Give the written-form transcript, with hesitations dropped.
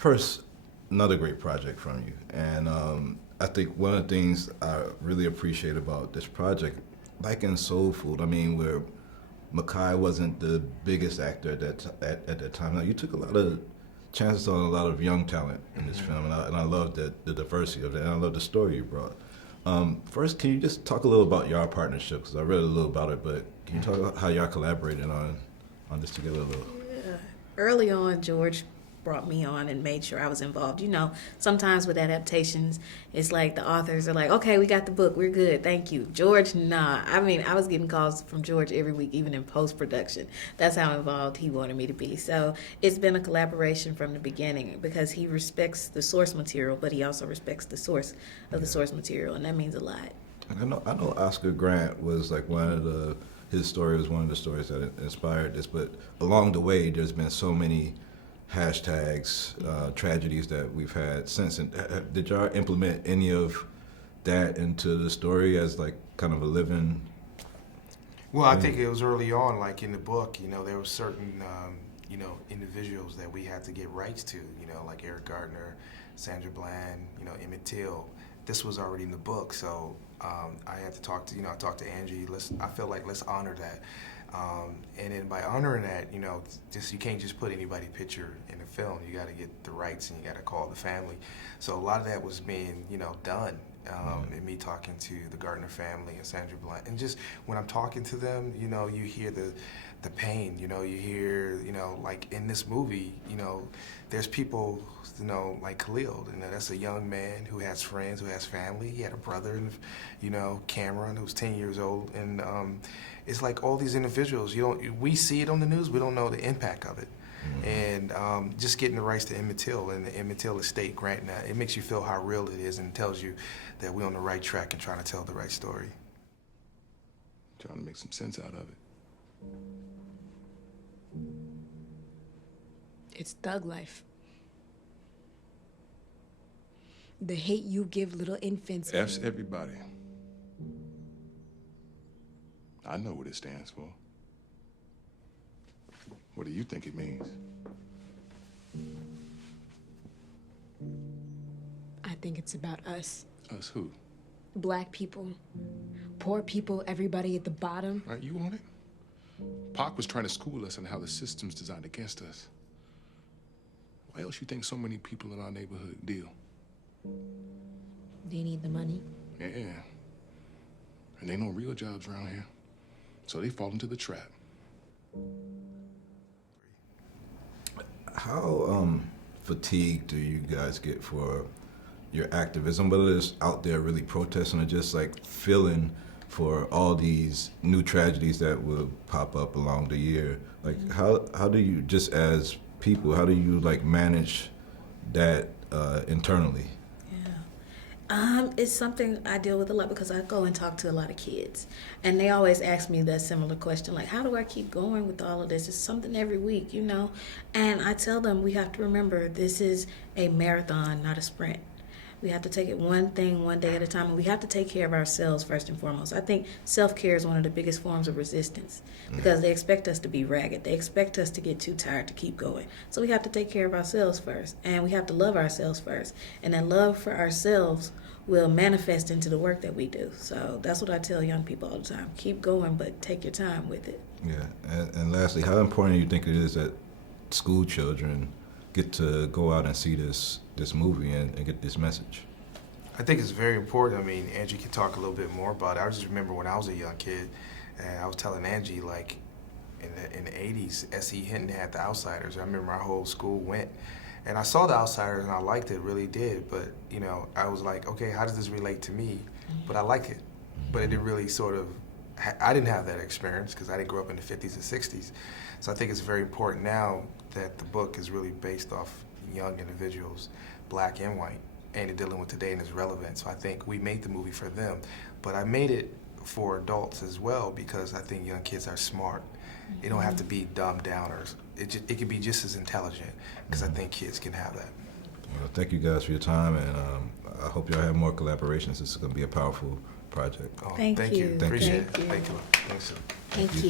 First, another great project from you. And I think one of the things I really appreciate about this project, like in Soul Food, I mean, where Makai wasn't the biggest actor at that time. Now, you took a lot of chances on a lot of young talent in this film, and I love the diversity of it, and I love the story you brought. First, can you just talk a little about your partnership? Because I read a little about it, but can you talk about how y'all collaborated on this together a little? Yeah. Early on, George brought me on and made sure I was involved. You know, sometimes with adaptations, it's like the authors are like, okay, we got the book, we're good, thank you. George, nah. I mean, I was getting calls from George every week, even in post-production. That's how involved he wanted me to be. So it's been a collaboration from the beginning because he respects the source material, but he also respects the source of the source material, and that means a lot. And I know Oscar Grant was like his story was one of the stories that inspired this, but along the way, there's been so many hashtags, tragedies that we've had since. And did y'all implement any of that into the story as like kind of a living? Well, I think it was early on, like in the book, you know, there were certain, individuals that we had to get rights to, you know, like Eric Gardner, Sandra Bland, you know, Emmett Till. This was already in the book, so I had to talk to Angie. I feel like let's honor that. And then by honoring that, you know, you can't just put anybody's picture in the film. You got to get the rights and you got to call the family. So a lot of that was being, done. And me talking to the Gardner family and Sandra Blunt. And just when I'm talking to them, you know, you hear the pain, you know, you hear, like in this movie, there's people, like Khalil, that's a young man who has friends, who has family. He had a brother, Cameron, who's 10 years old. And it's like all these individuals, we see it on the news, we don't know the impact of it. And just getting the rights to Emmett Till and the Emmett Till estate granting that, it makes you feel how real it is and tells you that we're on the right track and trying to tell the right story. Trying to make some sense out of it. It's thug life. The hate you give little infants. F's everybody. I know what it stands for. What do you think it means? I think it's about us. Us who? Black people, poor people, everybody at the bottom. Right, you want it? Pac was trying to school us on how the system's designed against us. Why else you think so many people in our neighborhood deal? They need the money. Yeah. And ain't no real jobs around here. So they fall into the trap. How fatigued do you guys get for your activism, whether it's out there really protesting or just like feeling for all these new tragedies that will pop up along the year? Like, how do you, just as people, how do you like manage that internally? It's something I deal with a lot because I go and talk to a lot of kids, and they always ask me that similar question, like, how do I keep going with all of this? It's something every week, and I tell them we have to remember this is a marathon, not a sprint. We have to take it one thing, one day at a time, and we have to take care of ourselves first and foremost. I think self-care is one of the biggest forms of resistance because they expect us to be ragged. They expect us to get too tired to keep going. So we have to take care of ourselves first, and we have to love ourselves first. And that love for ourselves will manifest into the work that we do. So that's what I tell young people all the time. Keep going, but take your time with it. Yeah, and lastly, how important do you think it is that school children get to go out and see this movie and get this message? I think it's very important. I mean, Angie can talk a little bit more about it. I just remember when I was a young kid, and I was telling Angie, like, in the 80s, S.E. Hinton had The Outsiders. I remember our whole school went. And I saw The Outsiders, and I liked it, really did. But, I was like, okay, how does this relate to me? But I liked it. But it didn't really I didn't have that experience because I didn't grow up in the 50s and 60s. So I think it's very important now that the book is really based off young individuals, black and white, and they're dealing with today and its relevance. So I think we made the movie for them. But I made it for adults as well because I think young kids are smart. They don't have to be dumbed down, or it can be just as intelligent because I think kids can have that. Well, thank you guys for your time, and I hope y'all have more collaborations. This is going to be a powerful project. Oh, Thank you. Appreciate it. Thank you. Thank you. Thanks. Thank you.